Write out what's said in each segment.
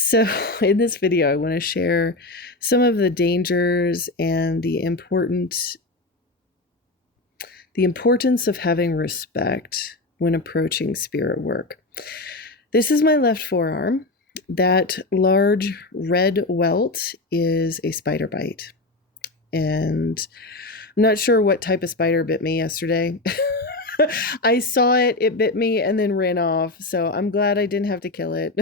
So, in this video, I want to share some of the dangers and the importance of having respect when approaching spirit work. This is my left forearm. That large red welt is a spider bite. And I'm not sure what type of spider bit me yesterday. I saw it, it bit me, and then ran off. So I'm glad I didn't have to kill it.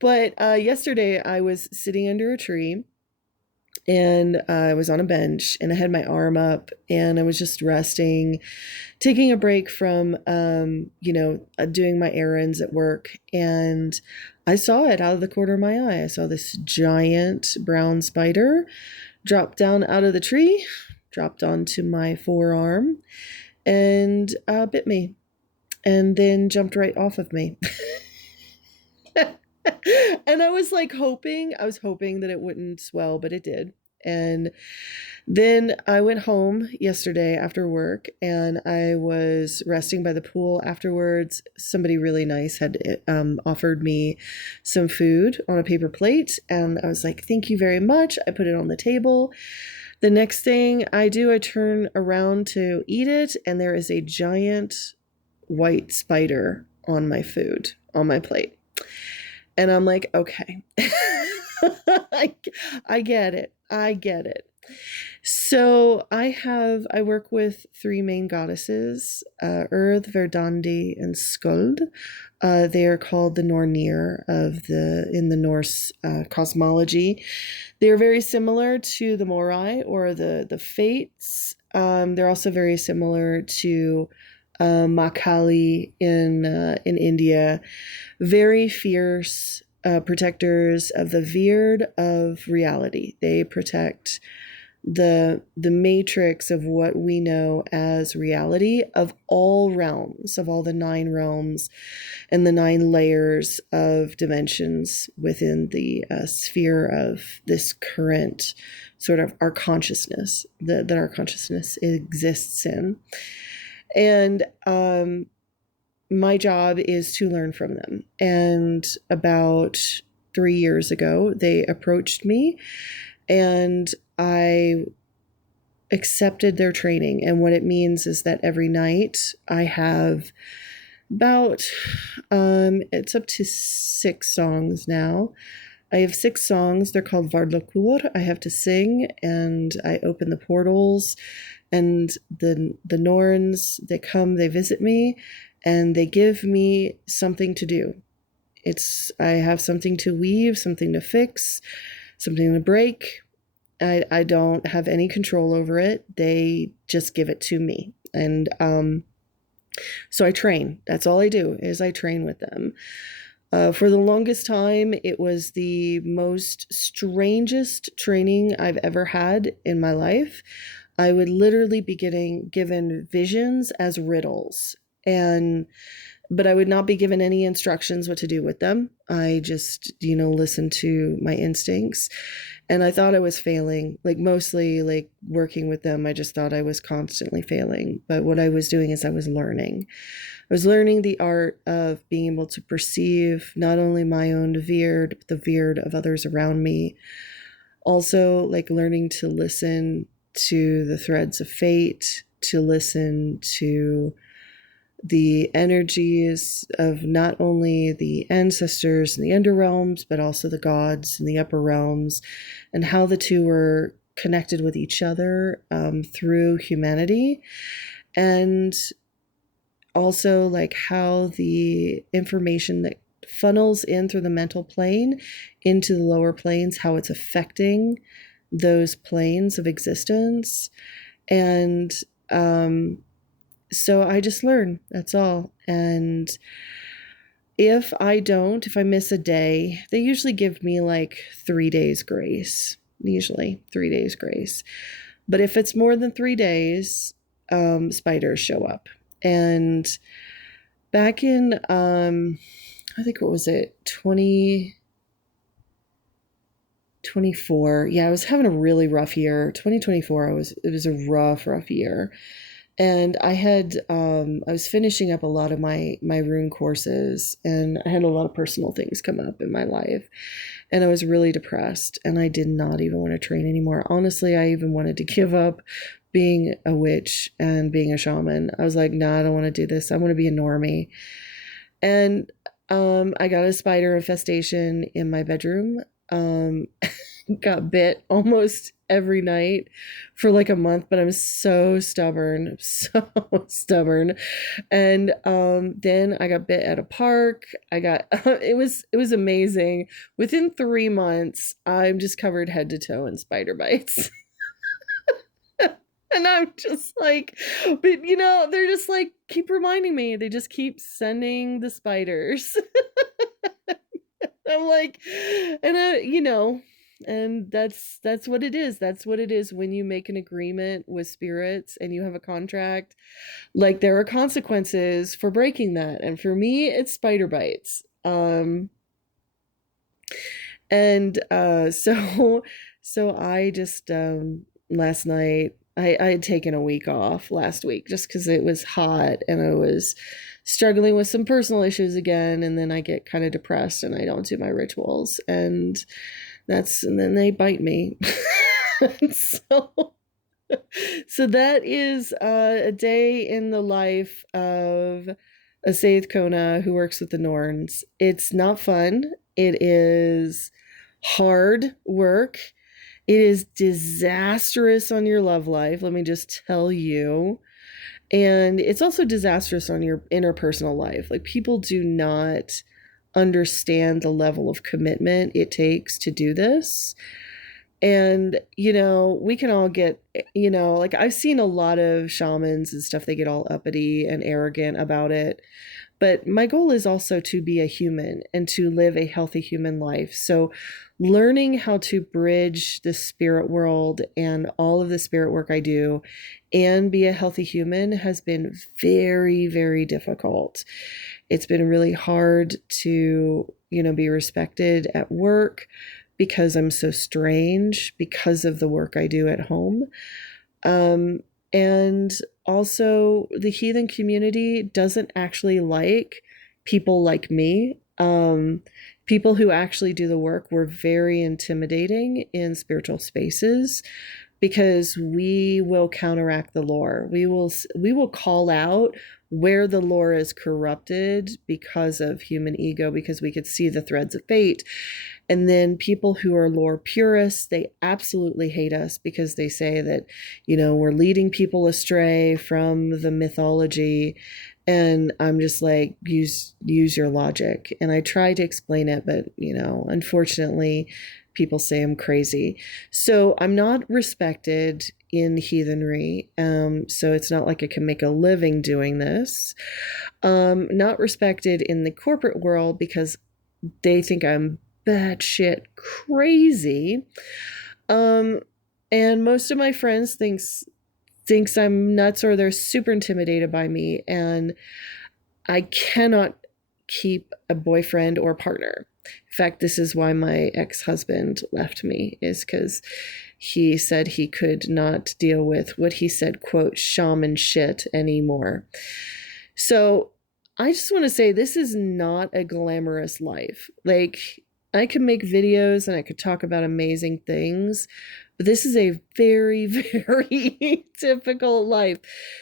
But yesterday I was sitting under a tree and I was on a bench and I had my arm up and I was just resting, taking a break from, doing my errands at work. And I saw it out of the corner of my eye. I saw this giant brown spider drop down out of the tree, dropped onto my forearm, and bit me, and then jumped right off of me. And I was hoping that it wouldn't swell, but it did. And then I went home yesterday after work and I was resting by the pool afterwards. Somebody really nice had offered me some food on a paper plate. And I was like, thank you very much. I put it on the table. The next thing I do, I turn around to eat it. And there is a giant white spider on my food, on my plate. And I'm like, okay, I get it. I get it. So I work with three main goddesses, Earth, Verdandi, and Skuld. They are called the Nornir in the Norse cosmology. They are very similar to the Morai or the Fates. They're also very similar to Makali in India. Very fierce protectors of the Veerd of reality. They protect the matrix of what we know as reality of all realms, of all the 9 realms and the 9 layers of dimensions within the sphere of this current sort of our consciousness that our consciousness exists in. And my job is to learn from them. And about 3 years ago, they approached me and I accepted their training. And what it means is that every night I have about, it's up to 6 songs now. I have 6 songs. They're called Vardlakur. I have to sing and I open the portals and the Norns, they come, they visit me and they give me something to do. I have something to weave, something to fix, something to break. I don't have any control over it. They just give it to me. And so I train. That's all I do is I train with them. For the longest time, it was the most strangest training I've ever had in my life. I would literally be given visions as riddles, but I would not be given any instructions what to do with them. I just, listened to my instincts, and I thought I was failing, mostly working with them. I just thought I was constantly failing, but what I was doing is I was learning. I was learning the art of being able to perceive not only my own Veerd, but the Veerd of others around me. Also, learning to listen to the threads of fate, to listen to the energies of not only the ancestors in the under realms, but also the gods in the upper realms, and how the two were connected with each other through humanity. And also how the information that funnels in through the mental plane into the lower planes, how it's affecting those planes of existence. And so I just learn, that's all. And if I miss a day, they usually give me 3 days grace, But if it's more than 3 days, spiders show up. And back in, I think, what was it, 2024. Yeah, I was having a really rough year. 2024, it was a rough year. And I was finishing up a lot of my rune courses, and I had a lot of personal things come up in my life, and I was really depressed, and I did not even want to train anymore. Honestly, I even wanted to give up being a witch and being a shaman. I was like, nah, I don't want to do this. I want to be a normie. And I got a spider infestation in my bedroom. Um, got bit almost every night for like a month, but I'm so stubborn, so stubborn. And then I got bit at a park. I got it was amazing. Within 3 months, I'm just covered head to toe in spider bites. And I'm just like, but they're just like, keep reminding me. They just keep sending the spiders. I'm like, and and that's what it is. That's what it is when you make an agreement with spirits and you have a contract. Like, there are consequences for breaking that. And for me, it's spider bites. And so I just last night I had taken a week off last week just because it was hot and I was struggling with some personal issues again, and then I get kind of depressed and I don't do my rituals, and then they bite me. so so that is a day in the life of a Seiðrkona who works with the Norns. It's not fun. It is hard work. It is disastrous on your love life, let me just tell you. And it's also disastrous on your interpersonal life. Like, people do not understand the level of commitment it takes to do this. And, we can all get, like, I've seen a lot of shamans and stuff, they get all uppity and arrogant about it. But my goal is also to be a human and to live a healthy human life. So learning how to bridge the spirit world and all of the spirit work I do and be a healthy human has been very, very difficult. It's been really hard to, be respected at work because I'm so strange because of the work I do at home. And also, the heathen community doesn't actually like people like me. People who actually do the work were very intimidating in spiritual spaces because we will counteract the lore. We will call out where the lore is corrupted because of human ego, because we could see the threads of fate. And then people who are lore purists, they absolutely hate us because they say that, we're leading people astray from the mythology. And I'm just like, use your logic. And I try to explain it, but, unfortunately, people say I'm crazy. So I'm not respected in heathenry. So it's not like I can make a living doing this. Not respected in the corporate world because they think I'm batshit crazy. And most of my friends thinks I'm nuts, or they're super intimidated by me, and I cannot keep a boyfriend or partner. In fact, this is why my ex-husband left me, is because he said he could not deal with what he said, quote, shaman shit anymore. So I just want to say, this is not a glamorous life. Like, I could make videos and I could talk about amazing things, but this is a very, very difficult life.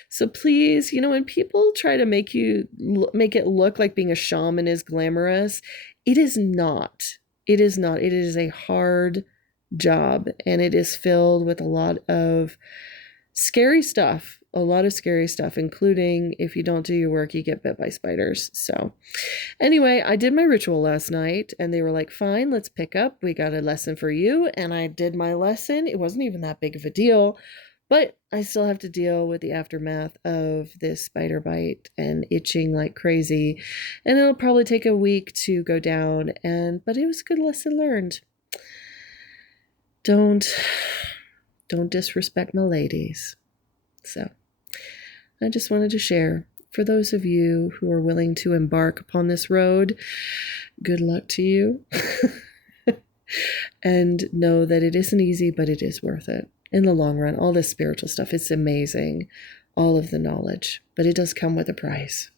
So please, when people try to make it look like being a shaman is glamorous, it is not. It is not. It is a hard job, and it is filled with a lot of scary stuff, including if you don't do your work, you get bit by spiders. So anyway, I did my ritual last night and they were like, fine, let's pick up. We got a lesson for you. And I did my lesson. It wasn't even that big of a deal, but I still have to deal with the aftermath of this spider bite and itching like crazy. And it'll probably take a week to go down. But it was a good lesson learned. Don't disrespect my ladies. So I just wanted to share. For those of you who are willing to embark upon this road, good luck to you. And know that it isn't easy, but it is worth it. In the long run, all this spiritual stuff, it's amazing. all of the knowledge, but it does come with a price.